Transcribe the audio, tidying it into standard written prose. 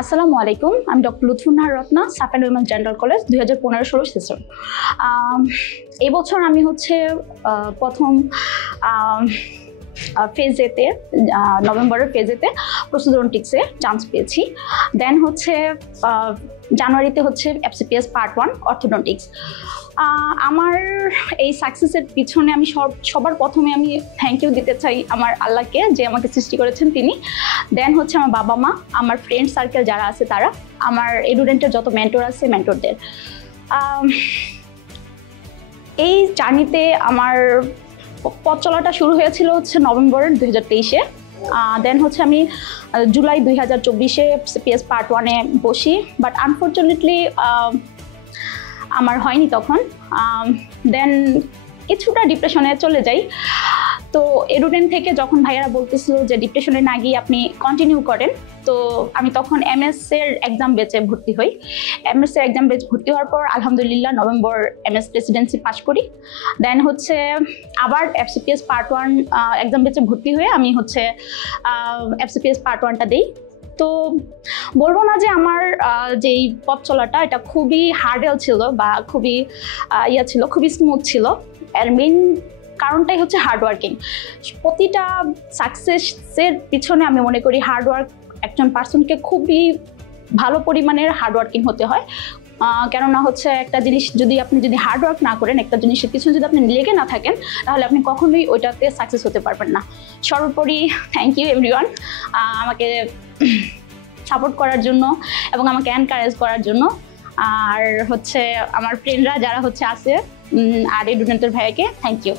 আসসালামু আলাইকুম, আমি ডক্টর লুৎফুন্নাহার রত্না, সাফ and women's dental college 2015-16 session. এবছর আমি হচ্ছে প্রথম ফেজেতে নভেম্বরের ফেজেতে প্রসিডোডন্টিক্সে চান্স পেয়েছি। দেন হচ্ছে জানুয়ারিতে হচ্ছে এফসিপিএস পার্ট 1 অর্থোডন্টিক্স। আমার এই সাকসেসের পিছনে আমি সবার প্রথমে আমি থ্যাংক ইউ দিতে চাই আমার আল্লাহকে, যে আমাকে সৃষ্টি করেছেন তিনি। দেন হচ্ছে আমার বাবা মা, আমার ফ্রেন্ড সার্কেল যারা আছে তারা, আমার এডুডেন্টের যত মেন্টর আছে মেন্টরদের। এই জার্নিতে আমার পথ চলাটা শুরু হয়েছিল হচ্ছে নভেম্বর 2023-এ। দেন হচ্ছে আমি জুলাই 2024-এ সিপিএস পার্ট 1-এ বসি, বাট আনফর্চুনেটলি আমার হয়নি তখন। দেন কিছুটা ডিপ্রেশনে চলে যাই। তো এডুডেন্ট থেকে যখন ভাইয়ারা বলতেছিল যে ডিপ্রেশনে না গিয়ে আপনি কন্টিনিউ করেন, তো আমি তখন এমএস-এর এক্সাম বেচে ভর্তি হই। এমএস-এর এক্সাম বেচে ভর্তি হওয়ার পর আলহামদুলিল্লাহ নভেম্বর এমএস প্রেসিডেন্সি পাস করি। দেন হচ্ছে আবার এফসিপিএস পার্ট 1 এক্সাম বেচে ভর্তি হয়ে আমি হচ্ছে এফসিপিএস পার্ট 1টা দিই। তো বলবো না যে আমার যেই পথ চলাটা এটা খুবই হার্ডেল ছিল বা খুবই ছিল, খুবই স্মুথ ছিল। এর মেইন কারণটাই হচ্ছে হার্ডওয়ার্কিং। প্রতিটা সাকসেসের পিছনে আমি মনে করি হার্ডওয়ার্ক, একজন পার্সনকে খুবই ভালো পরিমাণের হার্ডওয়ার্কিং হতে হয়। কেননা হচ্ছে একটা জিনিস যদি আপনি হার্ডওয়ার্ক না করেন, একটা জিনিসের পিছনে যদি আপনি লেগে না থাকেন, তাহলে আপনি কখনোই ওইটাতে সাকসেস হতে পারবেন না। সর্বোপরি থ্যাংক ইউ এভরিওয়ান আমাকে সাপোর্ট করার জন্য এবং আমাকে এনকারেজ করার জন্য। আর হচ্ছে আমার ফ্রেন্ডরা যারা হচ্ছে আছে আর এডুডেন্টের ভাইয়াকে থ্যাংক ইউ।